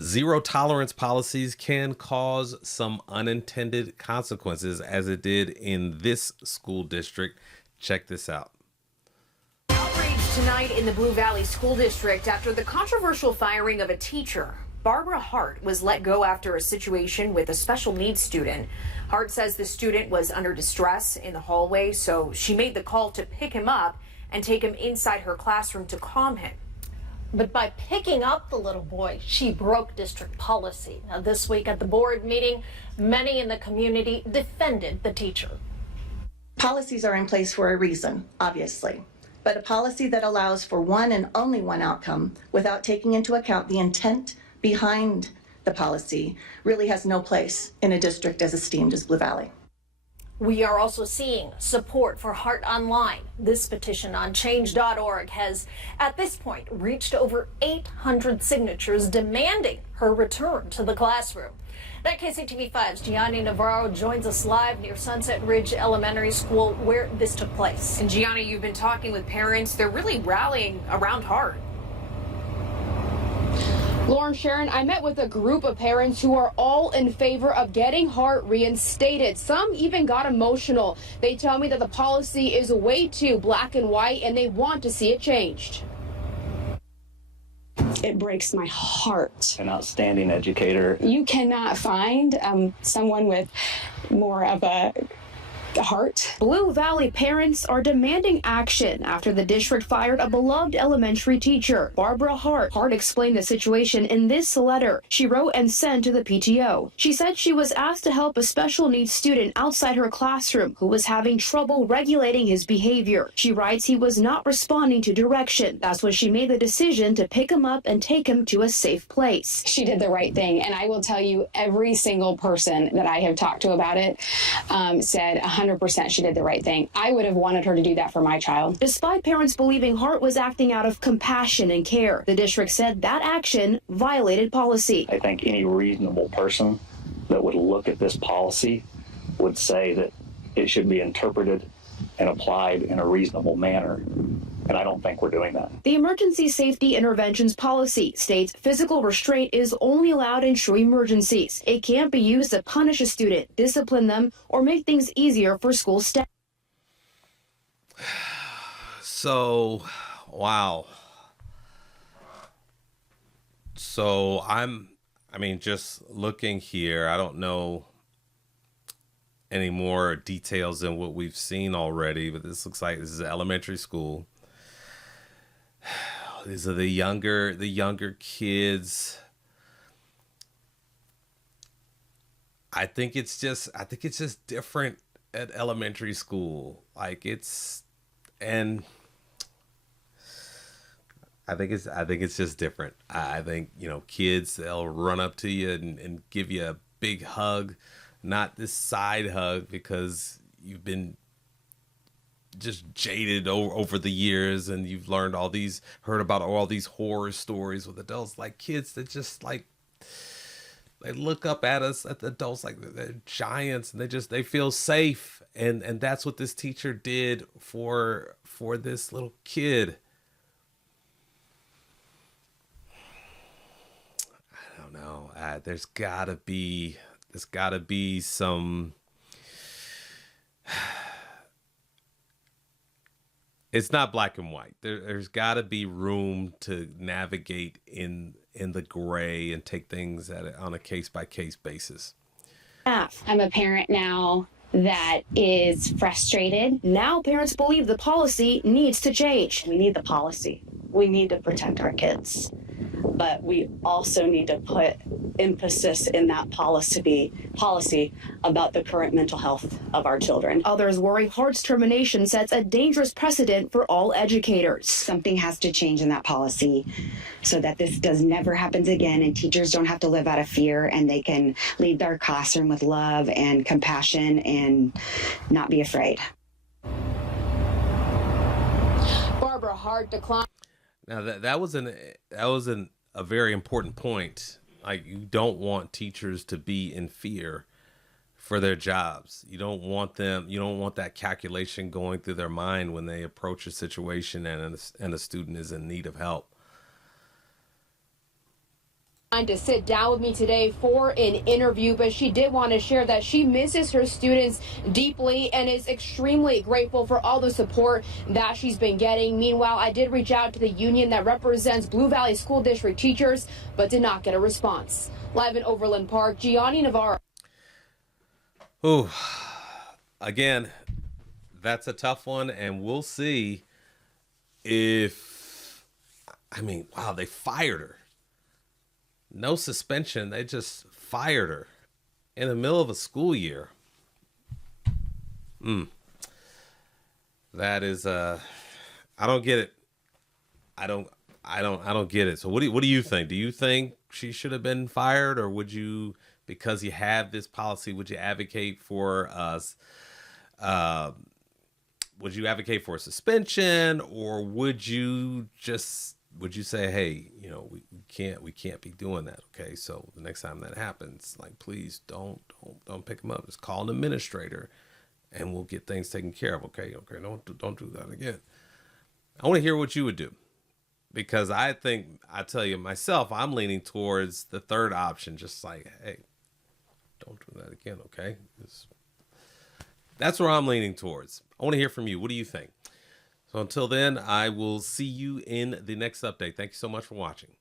Zero tolerance policies can cause some unintended consequences, as it did in this school district. Check this out. Outrage tonight in the Blue Valley School District after the controversial firing of a teacher. Barbara Hart was let go after a situation with a special needs student. Hart says the student was under distress in the hallway, so she made the call to pick him up and take him inside her classroom to calm him. But by picking up the little boy, she broke district policy. Now, this week at the board meeting, many in the community defended the teacher. Policies are in place for a reason, obviously, but a policy that allows for one and only one outcome without taking into account the intent behind the policy really has no place in a district as esteemed as Blue Valley. We are also seeing support for Hart Online. This petition on change.org has, at this point, reached over 800 signatures demanding her return to the classroom. Now, KCTV5's Gianni Navarro joins us live near Sunset Ridge Elementary School, where this took place. And Gianni, you've been talking with parents. They're really rallying around Hart. Lauren, Sharon, I met with a group of parents who are all in favor of getting Hart reinstated. Some even got emotional. They tell me that the policy is way too black and white and they want to see it changed. It breaks my heart. An outstanding educator. You cannot find someone with more of a heart. Blue Valley parents are demanding action after the district fired a beloved elementary teacher, Barbara Hart. Hart explained the situation in this letter she wrote and sent to the PTO. She said she was asked to help a special needs student outside her classroom who was having trouble regulating his behavior. She writes he was not responding to direction. That's when she made the decision to pick him up and take him to a safe place. She did the right thing, and I will tell you, every single person that I have talked to about it said 100% she did the right thing. I would have wanted her to do that for my child. Despite parents believing Hart was acting out of compassion and care, the district said that action violated policy. I think any reasonable person that would look at this policy would say that it should be interpreted and applied in a reasonable manner. And I don't think we're doing that. The Emergency Safety Interventions Policy states physical restraint is only allowed in true emergencies. It can't be used to punish a student, discipline them, or make things easier for school staff. So, wow. So just looking here, I don't know any more details than what we've seen already, but this looks like this is elementary school. These are the younger kids. I think it's just different at elementary school. I think it's just different. I think, kids, they'll run up to you and give you a big hug, not this side hug because you've been just jaded over the years and you've heard about all these horror stories with adults. Like kids that just like, they look up at us, at the adults, like they're giants, and they feel safe. And that's what this teacher did for this little kid. I don't know. There's gotta be some. It's not black and white. There's got to be room to navigate in the gray and take things on a case-by-case basis. I'm a parent now that is frustrated. Now parents believe the policy needs to change. We need the policy. We need to protect our kids. But we also need to put emphasis in that policy about the current mental health of our children. Others worry Hart's termination sets a dangerous precedent for all educators. Something has to change in that policy so that this never happens again and teachers don't have to live out of fear and they can leave their classroom with love and compassion and not be afraid. Barbara Hart declined. Now that was a very important point. Like, you don't want teachers to be in fear for their jobs. You don't want that calculation going through their mind when they approach a situation and a student is in need of help. To sit down with me today for an interview, but she did want to share that she misses her students deeply and is extremely grateful for all the support that she's been getting. Meanwhile, I did reach out to the union that represents Blue Valley School District teachers, but did not get a response. Live in Overland Park, Gianni Navarro. Oh, again, that's a tough one, and we'll see if, I mean, wow, they fired her. No suspension. They just fired her in the middle of a school year. That is, I don't get it. I don't get it. So what do you think? Do you think she should have been fired, or would you, because you have this policy, would you advocate for us? Would you advocate for a suspension, or would you say, hey, you know, we can't be doing that. Okay. So the next time that happens, like, please don't pick them up. Just call an administrator and we'll get things taken care of. Okay. Don't do that again. I want to hear what you would do, because I tell you myself, I'm leaning towards the third option. Just like, hey, don't do that again. Okay. That's where I'm leaning towards. I want to hear from you. What do you think? So until then, I will see you in the next update. Thank you so much for watching.